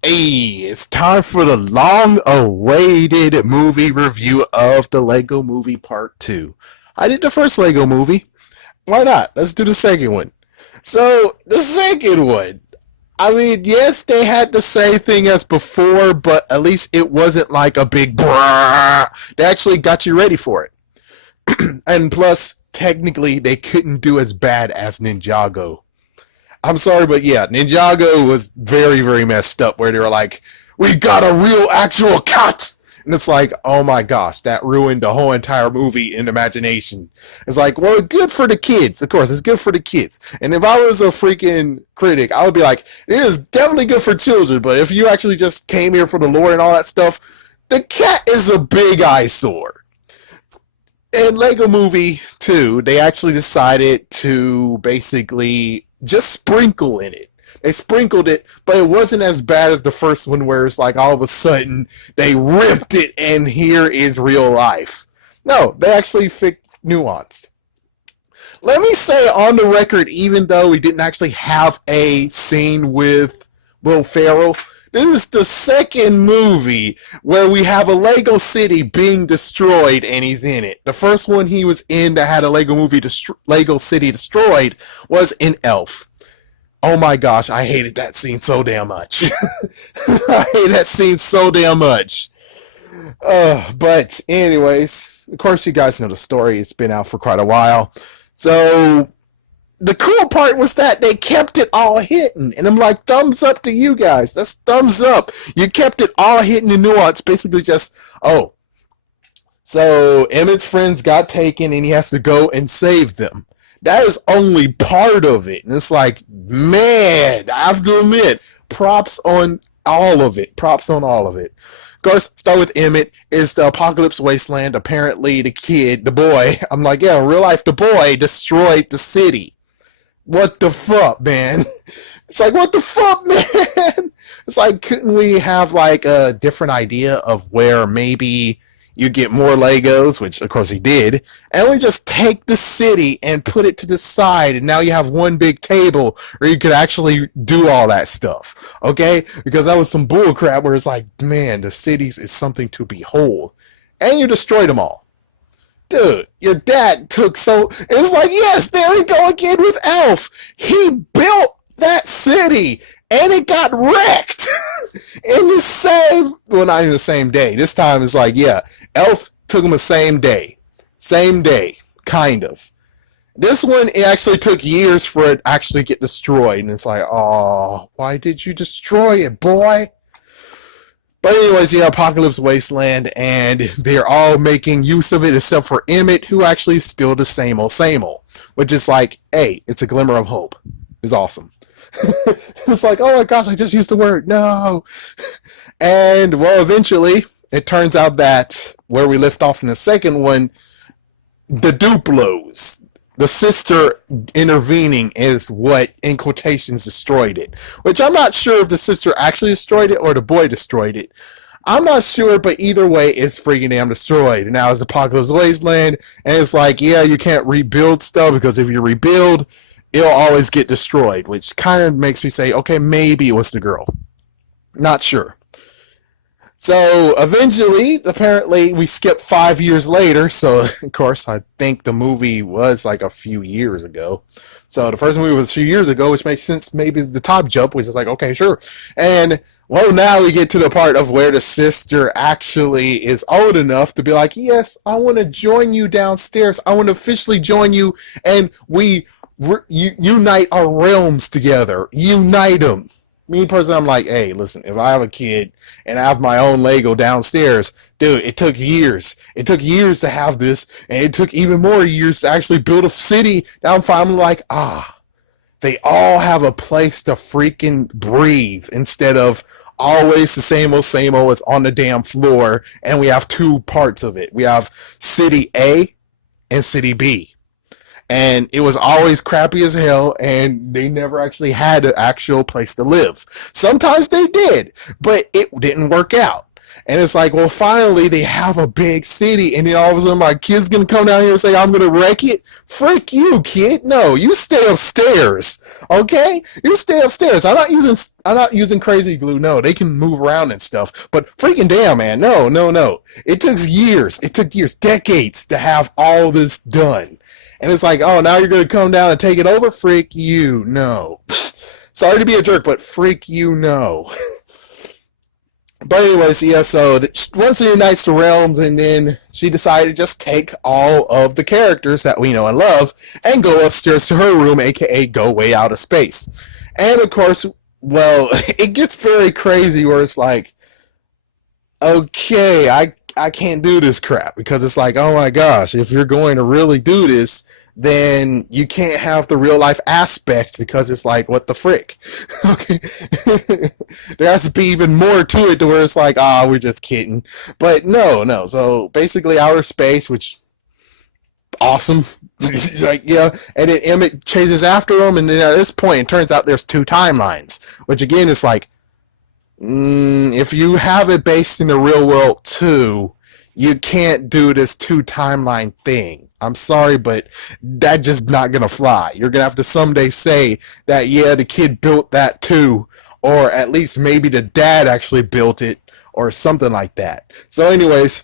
Hey, it's time for the long awaited movie review of the Lego Movie Part 2. I did the first Lego movie. Why not? Let's do the second one. So, the second one. I mean, yes, they had the same thing as before, but at least it wasn't like a big brrrr. They actually got you ready for it. And plus, technically, they couldn't do as bad as Ninjago. I'm sorry, but yeah, Ninjago was very, very messed up where they were like, we got a real actual cut. And it's like, oh my gosh, that ruined the whole entire movie in imagination. It's like, well, good for the kids. Of course, it's good for the kids. And if I was a freaking critic, I would be like, it is definitely good for children. But if you actually just came here for the lore and all that stuff, the cat is a big eyesore. In Lego Movie 2, they actually decided to basically just sprinkle in it. They sprinkled it, but it wasn't as bad as the first one where it's like all of a sudden they ripped it and here is real life. No, they actually fixed nuance. Let me say on the record, even though we didn't actually have a scene with Will Ferrell, this is the second movie where we have a Lego city being destroyed and he's in it. The first one he was in that had a Lego city destroyed was in Elf. Oh my gosh, I hated that scene so damn much. I hate that scene so damn much. But anyways, of course you guys know the story. It's been out for quite a while. So the cool part was that they kept it all hidden. And I'm like, thumbs up to you guys. That's thumbs up. You kept it all hidden in nuance. Basically just, oh, so Emmett's friends got taken and he has to go and save them. That is only part of it. And it's like, man, I have to admit, props on all of it. Props on all of it. Of course, start with Emmett. Is the Apocalypse Wasteland. Apparently, the kid, the boy, I'm like, yeah, in real life, the boy destroyed the city. What the fuck, man? It's like, what the fuck, man? It's like, couldn't we have like a different idea of where maybe you get more Legos, which of course he did, and we just take the city and put it to the side, and now you have one big table where you could actually do all that stuff, okay? Because that was some bullcrap where it's like, man, the cities is something to behold, and you destroyed them all. Dude, your dad took so. It's like, yes, there we go again with Elf. He built that city and it got wrecked in the same, well, not in the same day. This time it's like, yeah, Elf took him the same day. Same day, kind of. This one, it actually took years for it to actually get destroyed. And it's like, oh, why did you destroy it, boy? But anyways, yeah, Apocalypse Wasteland, and they're all making use of it except for Emmett, who actually is still the same old. Which is like, hey, it's a glimmer of hope. It's awesome. It's like, oh my gosh, I just used the word. No. And, well, eventually, it turns out that where we left off in the second one, the Duplos, the sister intervening is what, in quotations, destroyed it. Which I'm not sure if the sister actually destroyed it or the boy destroyed it. I'm not sure, but either way, it's freaking damn destroyed. And now it's Apocalypse Wasteland, and it's like, yeah, you can't rebuild stuff because if you rebuild, it'll always get destroyed, which kind of makes me say, okay, maybe it was the girl. Not sure. So eventually, apparently, we skipped 5 years later. So, of course, I think the movie was like a few years ago. So the first movie was a few years ago, which makes sense. Maybe it's the top jump, which is like, okay, sure. And well, now we get to the part of where the sister actually is old enough to be like, yes, I want to join you downstairs. I want to officially join you, and we unite our realms together. Unite them. Me personally, I'm like, hey, listen, if I have a kid and I have my own Lego downstairs, dude, it took years. It took years to have this, and it took even more years to actually build a city. Now I'm finally like, they all have a place to freaking breathe instead of always the same old as on the damn floor, and we have two parts of it. We have City A and City B, and it was always crappy as hell, and they never actually had an actual place to live. Sometimes they did, but it didn't work out. And it's like, well, finally they have a big city, and then all of a sudden my kid's gonna come down here and say I'm gonna wreck it. Frick you, kid. No, you stay upstairs. Okay, you stay upstairs. I'm not using crazy glue. No, they can move around and stuff. But freaking damn, man, no, no, no. It took years. It took years, decades to have all this done. And it's like, oh, now you're gonna come down and take it over? Frick you, no. Sorry to be a jerk, but freak you, no. But anyways, yeah. So once she unites the realms, and then she decided to just take all of the characters that we know and love and go upstairs to her room, aka go way out of space. And of course, well, it gets very crazy where it's like, okay, I can't do this crap, because it's like, oh my gosh, if you're going to really do this, then you can't have the real life aspect, because it's like, what the frick? Okay. There has to be even more to it to where it's like, ah, we're just kidding. But no, no. So basically outer space, which awesome. Like, yeah, and then Emmett chases after him, and then at this point it turns out there's two timelines, which again is like, if you have it based in the real world too, you can't do this two timeline thing. I'm sorry, but that just not gonna fly. You're gonna have to someday say that, yeah, the kid built that too, or at least maybe the dad actually built it, or something like that. So, anyways,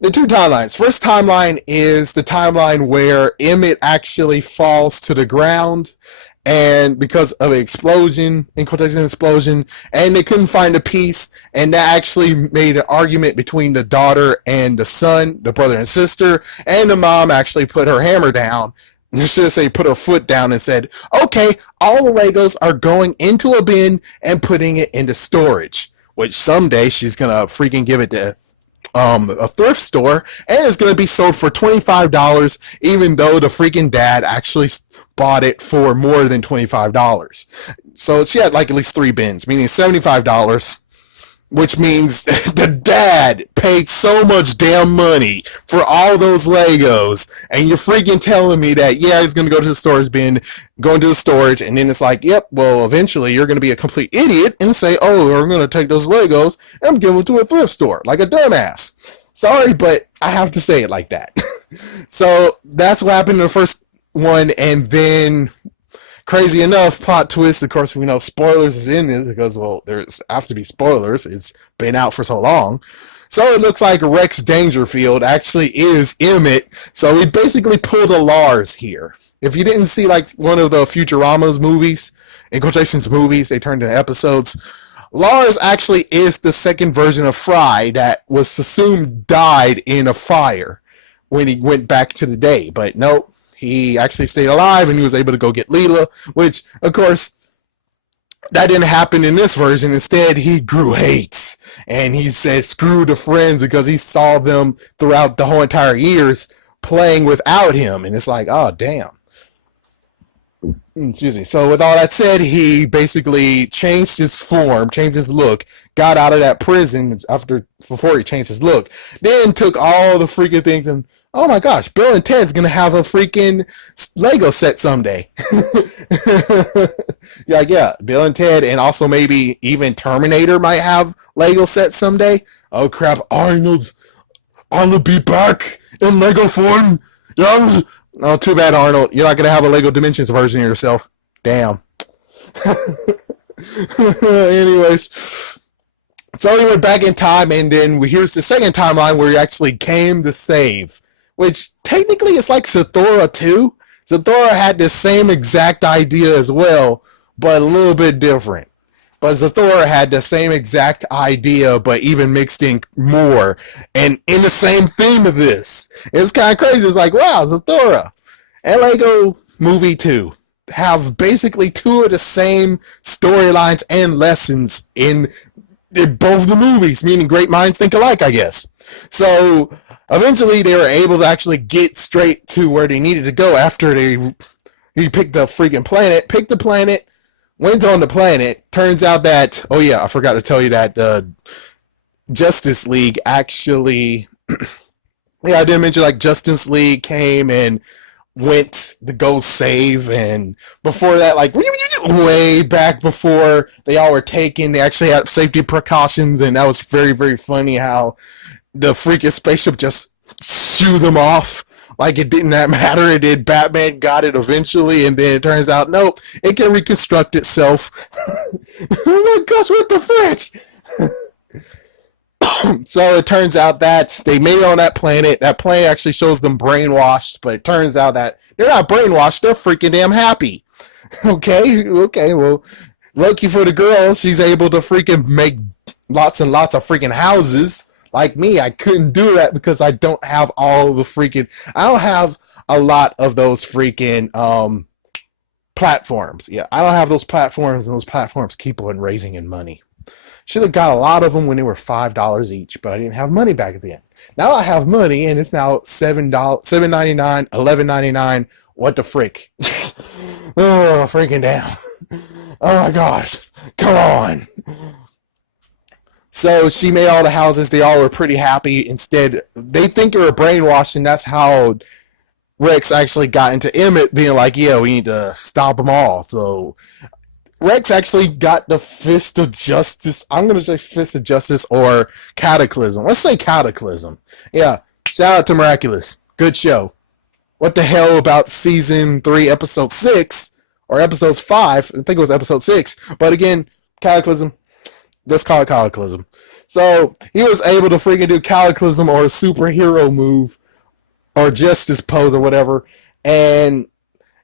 the two timelines. First timeline is the timeline where Emmett actually falls to the ground, and because of an explosion, in quotation explosion, and they couldn't find a piece, and that actually made an argument between the daughter and the son, the brother and sister, and the mom actually put her hammer down. You should say put her foot down and said, okay, all the Legos are going into a bin and putting it into storage, which someday she's gonna freaking give it to a thrift store, and it's going to be sold for $25, even though the freaking dad actually bought it for more than $25. So she had like at least three bins, meaning $75, which means the dad paid so much damn money for all those Legos, and you're freaking telling me that, yeah, he's going to go to the storage bin, go into the storage, and then it's like, yep, well, eventually you're going to be a complete idiot and say, oh, we're going to take those Legos and give them to a thrift store, like a dumbass. Sorry, but I have to say it like that. So that's what happened in the first one, and then crazy enough, plot twist. Of course, we know spoilers is in this because, well, there's have to be spoilers. It's been out for so long. So it looks like Rex Dangerfield actually is Emmett. So we basically pulled a Lars here. If you didn't see like one of the Futurama's movies, in quotations movies, they turned into episodes. Lars actually is the second version of Fry that was assumed died in a fire when he went back to the day. But nope, he actually stayed alive, and he was able to go get Leela, which, of course, that didn't happen in this version. Instead, he grew hate, and he said screw the friends because he saw them throughout the whole entire years playing without him. And it's like, oh, damn. Excuse me. So with all that said, he basically changed his form, changed his look, got out of that prison before he changed his look, then took all the freaking things, and oh my gosh, Bill and Ted's gonna have a freaking Lego set someday. Yeah, Bill and Ted, and also maybe even Terminator might have Lego sets someday. Oh crap, Arnold be back in Lego form. Yeah. Oh, too bad, Arnold. You're not gonna have a Lego Dimensions version of yourself. Damn. Anyways, so he went back in time, and then here's the second timeline where he actually came to save, which technically is like Zathura too. Zathura had the same exact idea as well, but a little bit different. But Zathura had the same exact idea, but even mixed in more, and in the same theme of this. It's kind of crazy. It's like, wow, Zathura and Lego Movie 2 have basically two of the same storylines and lessons in both the movies, meaning great minds think alike, I guess. So eventually they were able to actually get straight to where they needed to go after he picked the freaking planet, picked the planet, went on the planet. Turns out that, oh yeah, I forgot to tell you that the Justice League actually, yeah, I didn't mention like Justice League came and went to go save, and before that, like way back before they all were taken, they actually had safety precautions, and that was very very funny how the freaking spaceship just shoo them off. Like it didn't that matter. It did. Batman got it eventually, and then it turns out nope, it can reconstruct itself. Oh my gosh, what the frick? So it turns out that they made it on that planet. That planet actually shows them brainwashed, but it turns out that they're not brainwashed. They're freaking damn happy. Okay. Well, lucky for the girl, she's able to freaking make lots and lots of freaking houses. Like me, I couldn't do that because I don't have all the freaking. I don't have a lot of those freaking platforms. Yeah, I don't have those platforms, and those platforms keep on raising in money. Should have got a lot of them when they were $5 each, but I didn't have money back at the end. Now I have money, and it's now $7, $7.99, $11.99. What the frick? Oh, freaking down! Oh my gosh! Come on! So she made all the houses. They all were pretty happy. Instead, they think they were brainwashed, and that's how Rex actually got into Emmett being like, "Yeah, we need to stop them all." So Rex actually got the Fist of Justice. I'm gonna say Fist of Justice or Cataclysm. Let's say Cataclysm. Yeah. Shout out to Miraculous. Good show. What the hell about season 3, episode 6, or episode 5? I think it was episode 6. But again, Cataclysm. Let's call it Cataclysm. So he was able to freaking do Cataclysm or a superhero move or Justice pose or whatever, and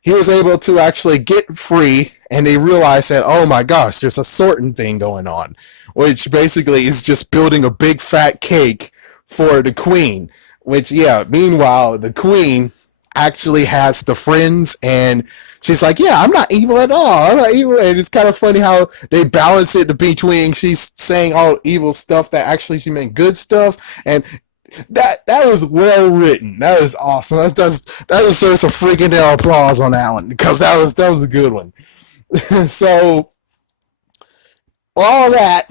he was able to actually get free, and they realized that, oh my gosh, there's a sorting thing going on, which basically is just building a big fat cake for the queen. Which, yeah, meanwhile, the queen actually has the friends, and she's like, yeah, I'm not evil at all. I'm not evil. And it's kind of funny how they balance it between she's saying all evil stuff that actually she meant good stuff, and that was well written. That is awesome. That deserves some freaking hell applause on that one because that was a good one. So all that,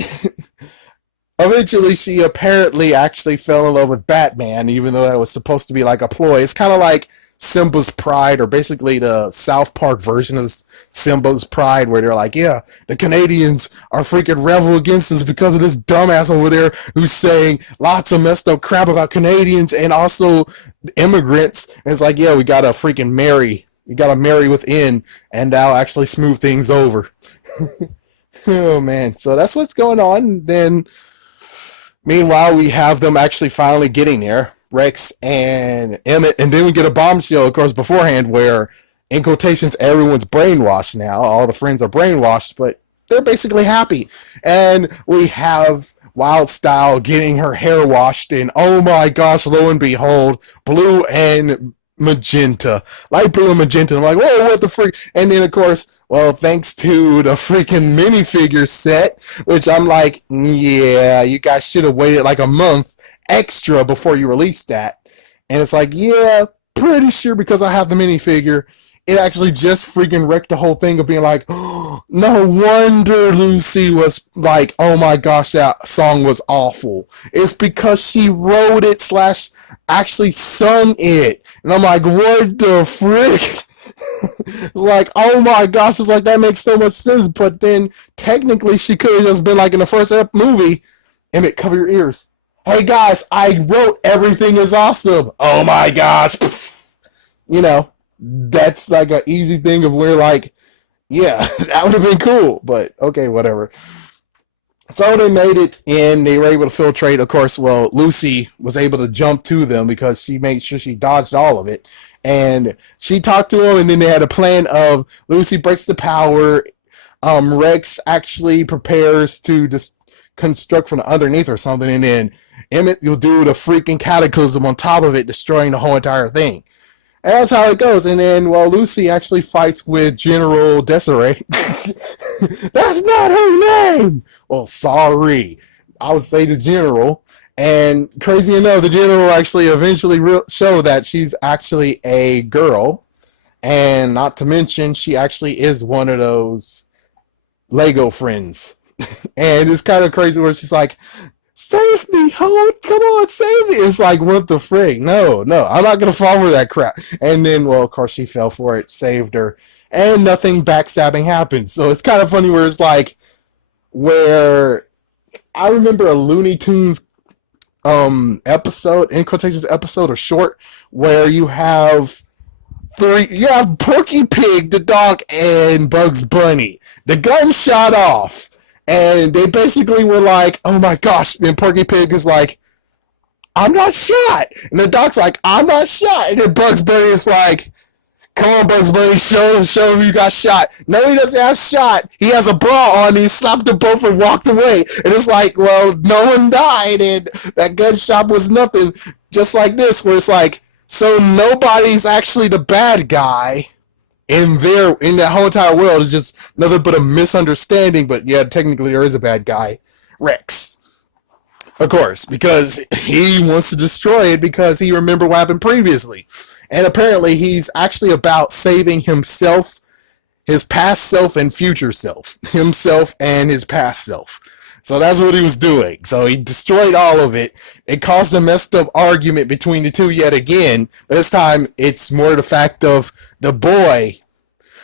eventually she apparently actually fell in love with Batman, even though that was supposed to be like a ploy. It's kind of like Simba's Pride, or basically the South Park version of Simba's Pride, where they're like, yeah, the Canadians are freaking rebel against us because of this dumbass over there who's saying lots of messed up crap about Canadians and also immigrants. And it's like, yeah, we gotta freaking marry. We gotta marry within, and that'll actually smooth things over. Oh man, so that's what's going on. Then meanwhile, we have them actually finally getting there, Rex and Emmett, and then we get a bombshell, of course, beforehand where, in quotations, everyone's brainwashed now. All the friends are brainwashed, but they're basically happy. And we have Wild Style getting her hair washed, and oh my gosh, lo and behold, blue and magenta, light blue and magenta. I'm like, whoa, what the freak? And then, of course, well, thanks to the freaking minifigure set, which I'm like, yeah, you guys should have waited like a month extra before you released that. And it's like, yeah, pretty sure because I have the minifigure, it actually just freaking wrecked the whole thing of being like, oh, no wonder Lucy was like, oh my gosh, that song was awful. It's because she wrote it slash actually sung it. And I'm like, what the frick? Like, oh my gosh, it's like that makes so much sense. But then technically she could have just been like in the first movie, Emmett, cover your ears. Hey guys, I wrote Everything is Awesome. Oh my gosh. You know, that's like an easy thing of where like, yeah, that would have been cool. But okay, whatever. So they made it in. They were able to filtrate. Of course, well, Lucy was able to jump to them because she made sure she dodged all of it. And she talked to him, and then they had a plan of Lucy breaks the power. Rex actually prepares to just construct from underneath or something, and then Emmett will do the freaking cataclysm on top of it, destroying the whole entire thing. And that's how it goes. And then, well, Lucy actually fights with General Desiree. That's not her name. Well, sorry. I would say the General. And crazy enough, the General actually eventually show that she's actually a girl. And not to mention, she actually is one of those Lego friends. And it's kind of crazy where she's like, Save me, hold, come on, save me. It's like, what the frig? No, no, I'm not gonna fall for that crap. And then, well, of course, she fell for it, saved her, and nothing backstabbing happened. So it's kind of funny where it's like, where I remember a Looney Tunes episode, in quotations episode or short, where you have Porky Pig, the dog, and Bugs Bunny. The gun shot off, and they basically were like, "Oh my gosh!" And Porky Pig is like, "I'm not shot," and the dog's like, "I'm not shot," and then Bugs Bunny is like, "Come on, Bugs Bunny, show him you got shot." No, he doesn't have shot. He has a bra on. He slapped them both and walked away. And it's like, well, no one died, and that gunshot was nothing. Just like this, where it's like, so nobody's actually the bad guy in that whole entire world. Is just nothing but a misunderstanding. But yeah, technically there is a bad guy, Rex. Of course, because he wants to destroy it because he remembered what happened previously. And apparently he's actually about saving himself, his past self and future self. Himself and his past self. So that's what he was doing. So he destroyed all of it. It caused a messed up argument between the two yet again. But this time it's more the fact of the boy.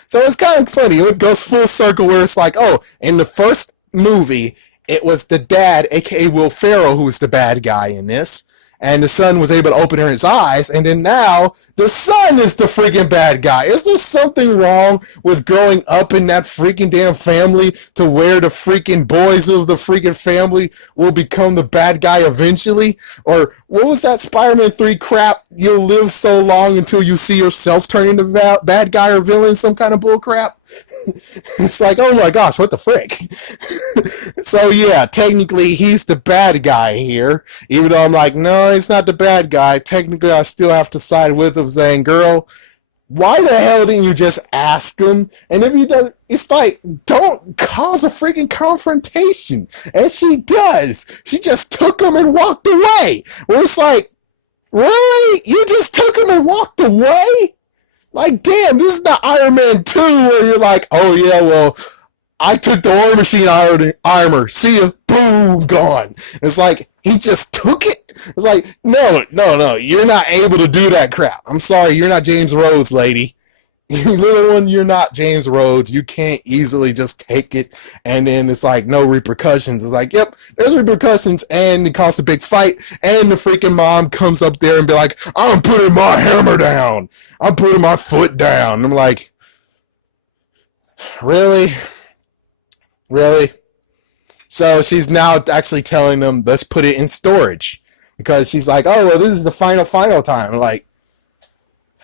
So it's kind of funny. It goes full circle where it's like, oh, in the first movie, it was the dad, aka Will Ferrell, who was the bad guy in this. And the son was able to open his eyes. And then now, the son is the freaking bad guy. Is there something wrong with growing up in that freaking damn family to where the freaking boys of the freaking family will become the bad guy eventually? Or what was that Spider-Man 3 crap? You'll live so long until you see yourself turn into bad guy or villain, some kind of bull crap? It's like, oh my gosh, what the frick? So yeah, technically he's the bad guy here. Even though I'm like, no, he's not the bad guy. Technically, I still have to side with him, saying, girl, why the hell didn't you just ask him? And if he does, it's like, don't cause a freaking confrontation. And she does. She just took him and walked away. Where it's like, really? You just took him and walked away? Like, damn, this is not Iron Man 2 where you're like, oh yeah, well, I took the War Machine armor. See ya. Boom, gone. It's like, he just took it? It's like, no, no, no, you're not able to do that crap. I'm sorry, you're not James Rhodes, lady. You little one, you're not James Rhodes. You can't easily just take it and then it's like no repercussions. It's like, yep, there's repercussions and it causes a big fight and the freaking mom comes up there and be like, I'm putting my hammer down. I'm putting my foot down. And I'm like, really? Really? So she's now actually telling them, let's put it in storage. Because she's like, oh, well, this is the final time. Like,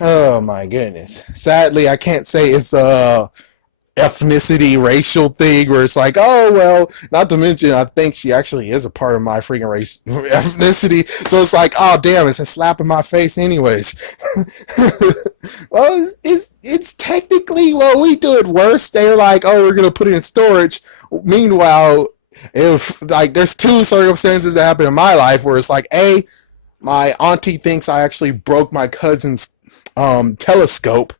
oh my goodness. Sadly, I can't say it's a ethnicity, racial thing where it's like, oh, well, not to mention, I think she actually is a part of my freaking race, ethnicity. So it's like, oh, damn, it's a slap in my face anyways. Well, it's technically, well, we do it worse. They're like, oh, we're going to put it in storage. Meanwhile, if like there's two circumstances that happen in my life where it's like, A, my auntie thinks I actually broke my cousin's telescope,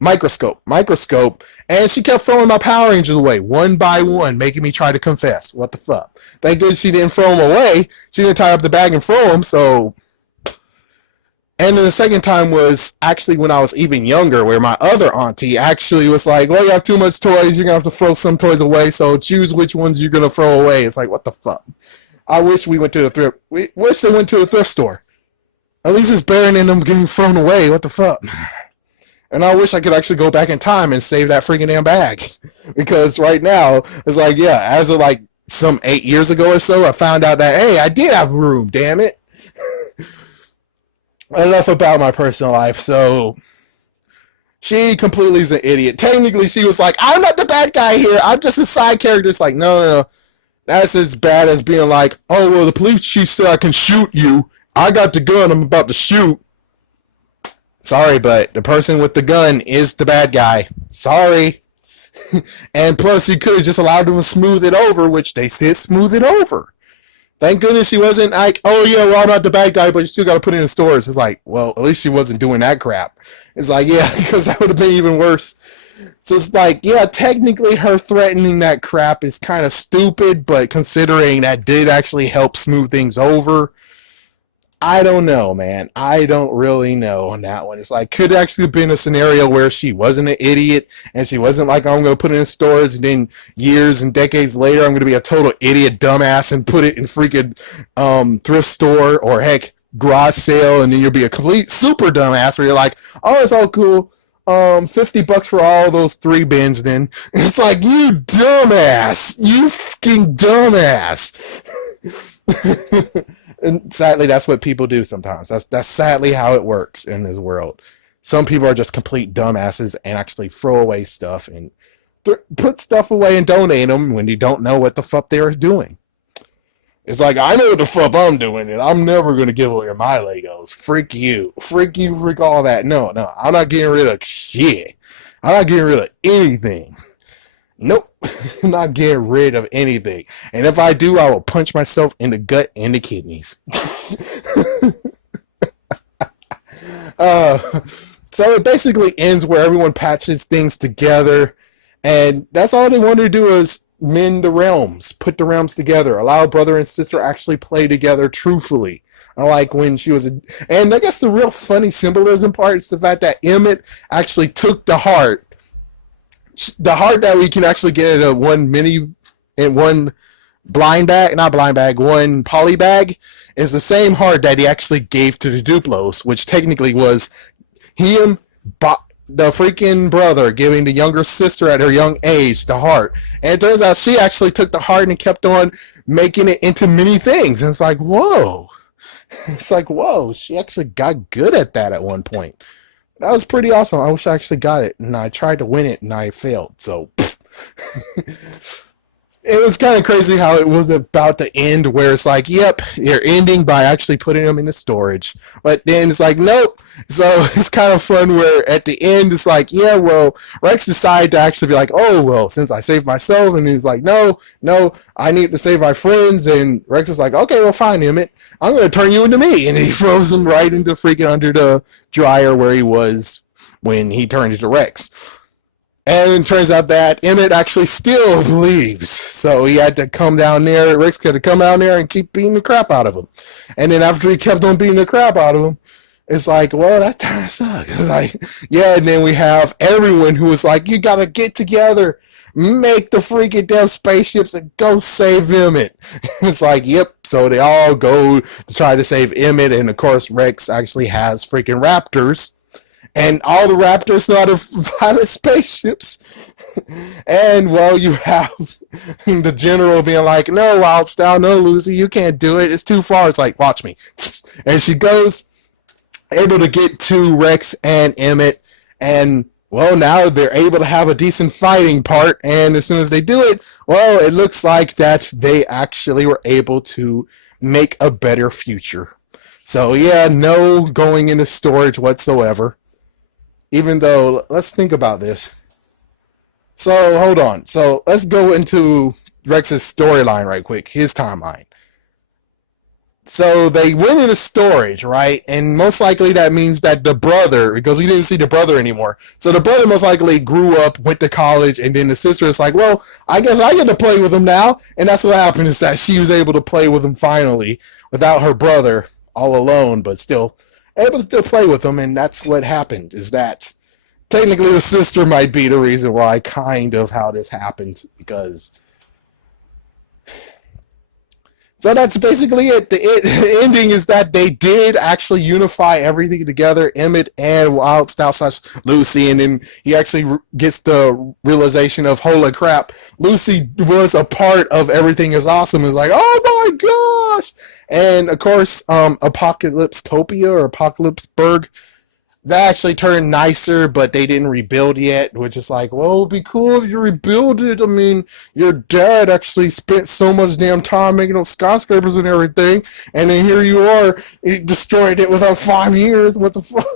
microscope, and she kept throwing my Power Rangers away one by one, making me try to confess. What the fuck? Thank goodness she didn't throw them away. She didn't tie up the bag and throw them. So, and then the second time was actually when I was even younger, where my other auntie actually was like, well, you have too much toys, you're gonna have to throw some toys away, so choose which ones you're gonna throw away. It's like, what the fuck? I wish we went to the thrift. We wish they went to a thrift store. At least it's better than them getting thrown away. What the fuck? And I wish I could actually go back in time and save that freaking damn bag. Because right now, it's like, yeah, as of like some 8 years ago or so, I found out that, hey, I did have room, damn it. Enough about my personal life. So she completely is an idiot. Technically, she was like, I'm not the bad guy here. I'm just a side character. It's like, no, no, no. That's as bad as being like, oh, well, the police chief said I can shoot you. I got the gun. I'm about to shoot. Sorry, but the person with the gun is the bad guy. Sorry. And plus, you could have just allowed them to smooth it over, which they said smooth it over. Thank goodness she wasn't like, oh yeah, well, I'm not the bad guy, but you still got to put it in stores. It's like, well, at least she wasn't doing that crap. It's like, yeah, because that would have been even worse. So it's like, yeah, technically her threatening that crap is kind of stupid, but considering that did actually help smooth things over, I don't know, man. I don't really know on that one. It's like, could actually have been a scenario where she wasn't an idiot and she wasn't like, I'm going to put it in storage and then years and decades later, I'm going to be a total idiot dumbass and put it in freaking thrift store or heck, garage sale. And then you'll be a complete super dumbass where you're like, oh, it's all cool. $50 for all those three bins then. It's like, you dumbass. You fucking dumbass. And sadly, that's what people do sometimes. That's sadly how it works in this world. Some people are just complete dumbasses and actually throw away stuff and put stuff away and donate them when you don't know what the fuck they're doing. It's like, I know what the fuck I'm doing, and I'm never going to give away my Legos. Freak you. Freak you, freak all that. No, no, I'm not getting rid of shit. I'm not getting rid of anything. Nope. I'm not getting rid of anything. And if I do, I will punch myself in the gut and the kidneys. uh, so it basically ends where everyone patches things together. And that's all they wanted to do is mend the realms, put the realms together, allow brother and sister actually play together truthfully. Unlike when she was and I guess the real funny symbolism part is the fact that Emmett actually took the heart that we can actually get in a one mini in one blind bag, not blind bag, one poly bag, is the same heart that he actually gave to the Duplos, which technically was him, the freaking brother giving the younger sister at her young age the heart. And it turns out she actually took the heart and kept on making it into many things. And it's like, whoa. It's like, whoa, she actually got good at that at one point. That was pretty awesome. I wish I actually got it, and I tried to win it, and I failed. So it was kind of crazy how it was about to end, where it's like, yep, you're ending by actually putting them in the storage. But then it's like, nope. So it's kind of fun where at the end, it's like, yeah, well, Rex decided to actually be like, oh, well, since I saved myself, and he's like, no, no, I need to save my friends. And Rex is like, okay, well, fine, Emmett. I'm going to turn you into me. And he throws him right into freaking under the dryer where he was when he turned into Rex. And it turns out that Emmett actually still believes. So he had to come down there. Rex had to come down there and keep beating the crap out of him. And then after he kept on beating the crap out of him, it's like, well, that kind of sucks. It's like, yeah, and then we have everyone who is like, you got to get together, make the freaking damn spaceships and go save Emmett. It's like, yep. So they all go to try to save Emmett. And of course, Rex actually has freaking raptors. And all the raptors know how to pilot spaceships. And, well, you have the general being like, no, Wildstyle, no, Lucy, you can't do it. It's too far. It's like, watch me. And she goes, able to get to Rex and Emmett. And, well, now they're able to have a decent fighting part. And as soon as they do it, well, it looks like that they actually were able to make a better future. So, yeah, no going into storage whatsoever. Even though, let's think about this. So, hold on. So, let's go into Rex's storyline right quick, his timeline. So, they went into storage, right? And most likely that means that the brother, because we didn't see the brother anymore. So, the brother most likely grew up, went to college, and then the sister is like, well, I guess I get to play with him now. And that's what happened, is that she was able to play with him finally without her brother all alone, but still able to still play with him. And that's what happened, is that technically the sister might be the reason why kind of how this happened, because so that's basically it. The ending is that they did actually unify everything together, Emmett and Wildstyle slash Lucy, and then he actually gets the realization of, holy crap, Lucy was a part of everything is awesome. It's like, oh my gosh! And of course, Apocalypse Topia or Apocalypseburg, that actually turned nicer, but they didn't rebuild yet, which is like, well, it'd be cool if you rebuild it. I mean, your dad actually spent so much damn time making those skyscrapers and everything, and then here you are, he destroyed it within 5 years. What the fuck?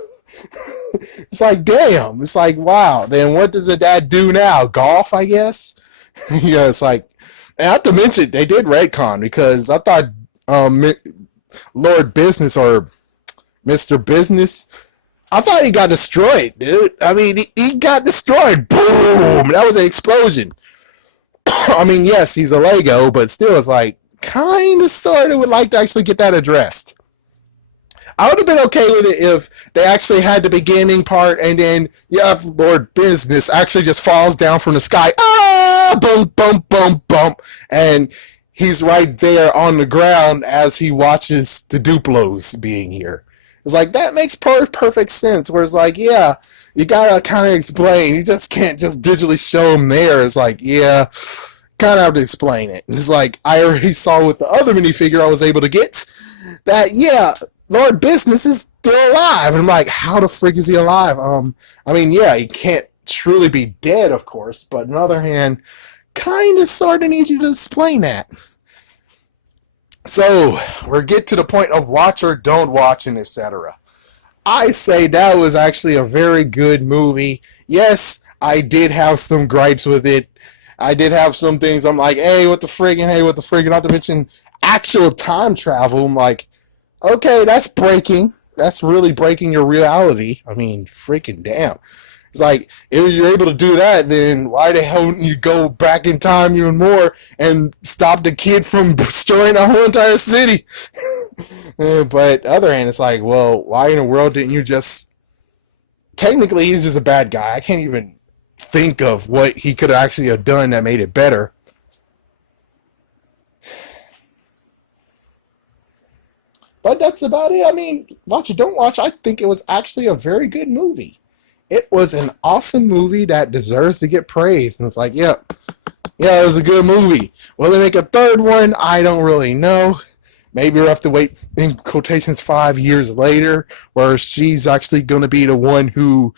It's like, damn. It's like, wow. Then what does the dad do now? Golf, I guess? Yeah, it's like, and not to mention, they did retcon, because I thought Lord Business or Mr. Business I thought he got destroyed, dude. I mean, he got destroyed. Boom! That was an explosion. I mean, yes, he's a Lego, but still, it's like kind of sort of would like to actually get that addressed. I would have been okay with it if they actually had the beginning part and then yeah, Lord Business actually just falls down from the sky. Ah, boom, boom, boom, boom, and he's right there on the ground as he watches the Duplos being here. It's like that makes perfect sense. Where it's like, yeah, you gotta kind of explain. You just can't just digitally show him there. It's like, yeah, kind of have to explain it. It's like I already saw with the other minifigure I was able to get that, yeah, Lord Business is still alive. And I'm like, how the frick is he alive? I mean, yeah, he can't truly be dead, of course, but on the other hand, kind of sort of need you to explain that. So we're get to the point of watch or don't watch and etc. I say that was actually a very good movie. Yes, I did have some gripes with it. I did have some things I'm like, hey, what the friggin', not to mention actual time travel. I'm like, okay, that's breaking. That's really breaking your reality. I mean, freaking damn. It's like, if you're able to do that, then why the hell wouldn't you go back in time even more and stop the kid from destroying a whole entire city? But other hand, it's like, well, why in the world didn't you just? Technically, he's just a bad guy. I can't even think of what he could actually have done that made it better. But that's about it. I mean, watch it, don't watch. I think it was actually a very good movie. It was an awesome movie that deserves to get praised. And it's like, yeah, it was a good movie. Will they make a third one? I don't really know. Maybe we'll have to wait in quotations 5 years later, where she's actually going to be the one who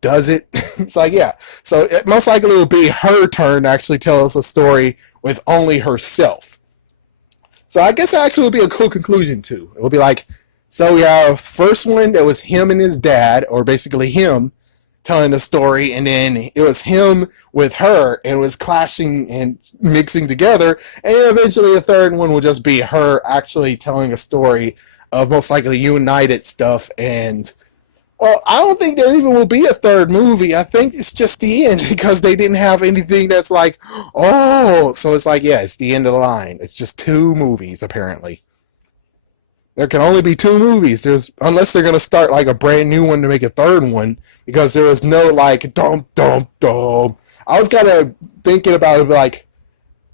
does it. It's like, yeah. So it most likely will be her turn to actually tell us a story with only herself. So I guess that actually would be a cool conclusion too. It would be like, so we have first one that was him and his dad, or basically him telling the story, and then it was him with her, and it was clashing and mixing together, and eventually the third one will just be her actually telling a story of most likely united stuff. And well, I don't think there even will be a third movie. I think it's just the end because they didn't have anything that's like, oh, so it's like, yeah, it's the end of the line. It's just two movies apparently. There can only be two movies. There's unless they're gonna start like a brand new one to make a third one because there was no like dum dum dum. I was kind of thinking about it like,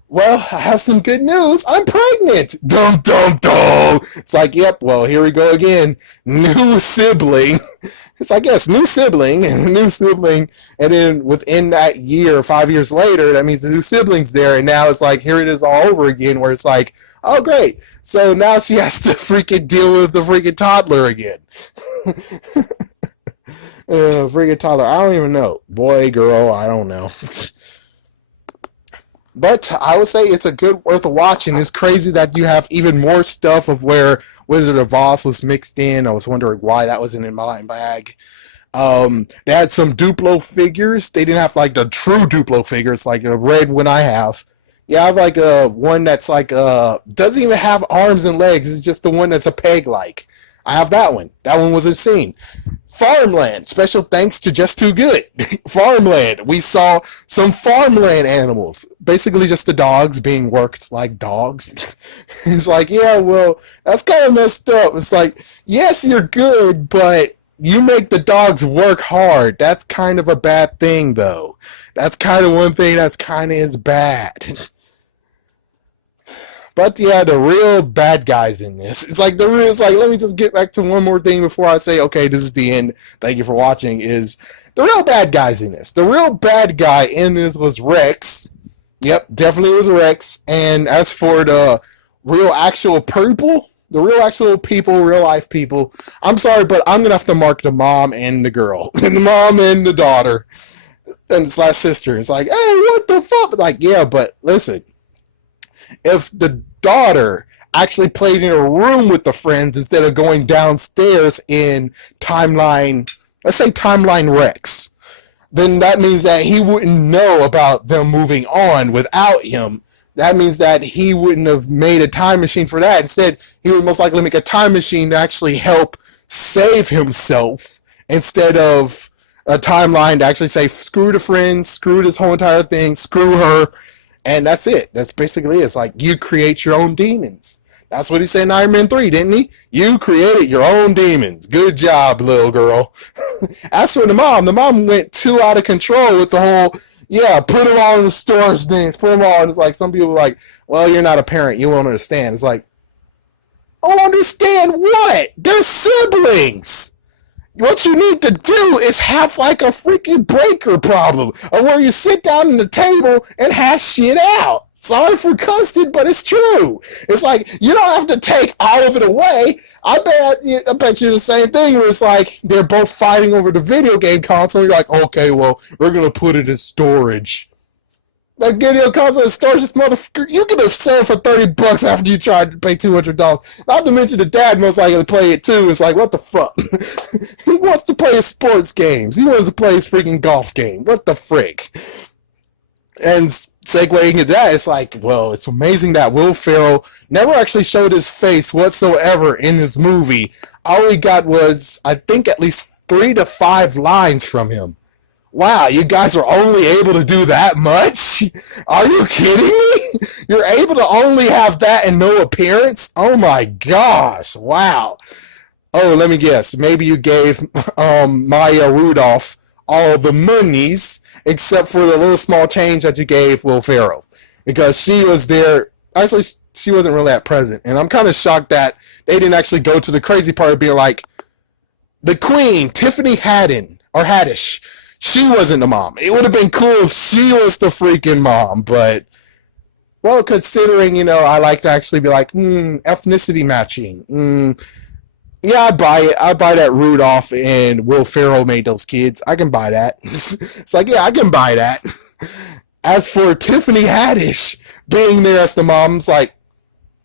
well, I have some good news. I'm pregnant. Dum dum dum. It's like, yep. Well, here we go again. New sibling. It's like, yes, new sibling and new sibling, and then within that year, 5 years later, that means the new sibling's there, and now it's like here it is all over again, where it's like, oh great, so now she has to freaking deal with the freaking toddler again. Freaking toddler. I don't even know. Boy, girl, I don't know. But I would say it's a good worth of watching. It's crazy that you have even more stuff of where Wizard of Oz was mixed in. I was wondering why that wasn't in my bag. They had some Duplo figures. They didn't have like the true Duplo figures, like the red one I have. Yeah, I have like a one that's like doesn't even have arms and legs. It's just the one that's a peg like. I have that one. That one was a scene. Farmland. Special thanks to Just Too Good. Farmland. We saw some farmland animals. Basically just the dogs being worked like dogs. It's like, yeah, well, that's kind of messed up. It's like, yes, you're good, but you make the dogs work hard. That's kind of a bad thing, though. That's kind of one thing that's kind of is bad. But yeah, the real bad guys in this. It's like the real. It's like let me just get back to one more thing before I say, okay, this is the end. Thank you for watching. Is the real bad guys in this? The real bad guy in this was Rex. Yep, definitely was Rex. And as for the real actual people, the real actual people, real life people, I'm sorry, but I'm gonna have to mark the mom and the girl, and the mom and the daughter, and slash sister. It's like, hey, what the fuck? Like, yeah, but listen, if the daughter actually played in a room with the friends instead of going downstairs in timeline, let's say timeline Rex, then that means that he wouldn't know about them moving on without him. That means that he wouldn't have made a time machine for that. Instead, he would most likely make a time machine to actually help save himself instead of a timeline to actually say screw the friends, screw this whole entire thing, screw her, and that's it. That's basically it. It's like you create your own demons. That's what he said in Iron Man 3, didn't he? You created your own demons. Good job, little girl. As for the mom went too out of control with the whole, yeah, put them all in the storage things, put them all. And it's like, some people are like, well, you're not a parent. You won't understand. It's like, oh, understand what? They're siblings. What you need to do is have like a freaking breaker problem, or where you sit down at the table and hash shit out. Sorry for cussing, but it's true. It's like you don't have to take all of it away. I bet you the same thing. Where it's like they're both fighting over the video game console. You're like, okay, well, we're gonna put it in storage. That video console in storage, this motherfucker, you could have sold for $30 after you tried to pay $200. Not to mention the dad most likely to play it too. It's like, what the fuck? He wants to play his sports games. He wants to play his freaking golf game. What the frick? And segueing into that, it's like, well, it's amazing that Will Ferrell never actually showed his face whatsoever in this movie. All we got was, I think, at least 3 to 5 lines from him. Wow, you guys are only able to do that much? Are you kidding me? You're able to only have that and no appearance? Oh my gosh, wow. Oh, let me guess. Maybe you gave Maya Rudolph all the monies except for the little small change that you gave Will Ferrell. Because she was there. Actually, she wasn't really at present. And I'm kind of shocked that they didn't actually go to the crazy part of being like, the queen, Tiffany Hadden, or Haddish, she wasn't the mom. It would have been cool if she was the freaking mom, but, well, considering, I like to actually be like, ethnicity matching. Yeah, I buy it. I buy that Rudolph and Will Ferrell made those kids. I can buy that. It's like, yeah, I can buy that. As for Tiffany Haddish being there as the mom, it's like,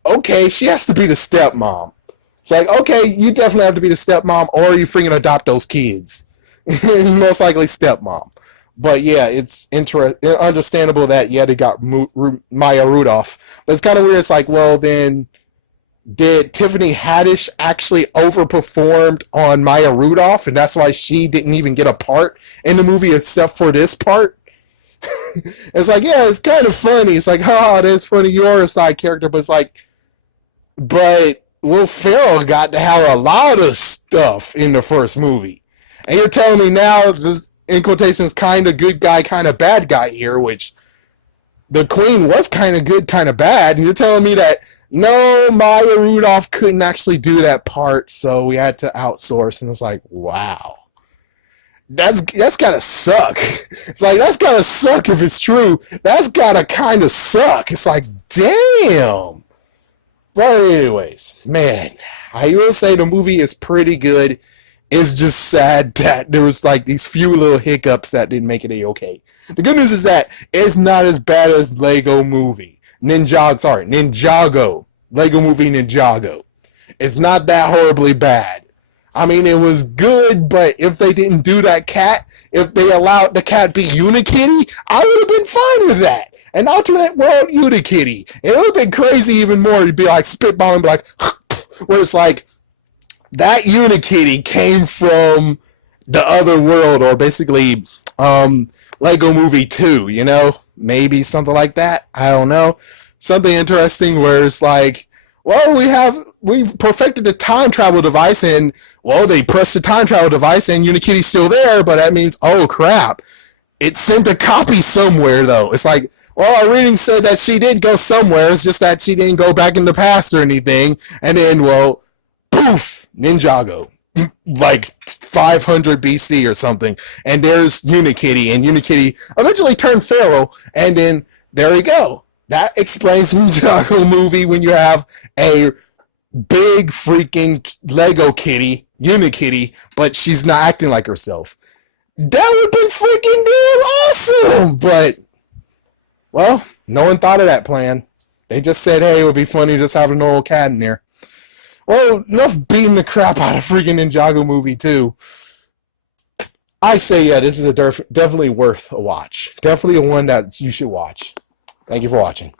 okay, she has to be the stepmom. It's like, okay, you definitely have to be the stepmom, or you freaking adopt those kids. Most likely stepmom. But yeah, it's understandable that, yeah, they got Maya Rudolph. But it's kind of weird. It's like, well, then did Tiffany Haddish actually overperformed on Maya Rudolph, and that's why she didn't even get a part in the movie except for this part? It's like, yeah, it's kind of funny. It's like, oh, that's funny. You're a side character, but it's like, but Will Ferrell got to have a lot of stuff in the first movie. And you're telling me now, this, in quotations, kind of good guy, kind of bad guy here, which the queen was kind of good, kind of bad, and you're telling me that, no, Maya Rudolph couldn't actually do that part, so we had to outsource, and it's like, wow. That's gotta suck. It's like, that's gotta suck if it's true. That's gotta kind of suck. It's like, damn. But anyways, man, I will say the movie is pretty good. It's just sad that there was like these few little hiccups that didn't make it a-okay. The good news is that it's not as bad as Lego Movie. Ninjago. Lego Movie Ninjago. It's not that horribly bad. I mean, it was good, but if they didn't do that cat, if they allowed the cat be Unikitty, I would have been fine with that. An alternate world Unikitty. It would have been crazy even more to be like spitballing, like, where it's like, that Unikitty came from the other world, or basically Lego Movie 2, Maybe something like that. I don't know. Something interesting where it's like, well, we've perfected the time travel device, and, well, they pressed the time travel device and Unikitty's still there, but that means, oh crap, it sent a copy somewhere, though. It's like, well, our reading said that she did go somewhere, it's just that she didn't go back in the past or anything, and then, well, poof, Ninjago, like 500 BC or something, and there's Unikitty, and Unikitty eventually turned feral, and then there you go. That explains Ninjago Movie when you have a big freaking Lego kitty, Unikitty, but she's not acting like herself. That would be freaking damn awesome! But, well, no one thought of that plan. They just said, hey, it would be funny just having an old cat in there. Well, enough beating the crap out of freaking Ninjago Movie 2. I say, yeah, this is definitely worth a watch. Definitely a one that you should watch. Thank you for watching.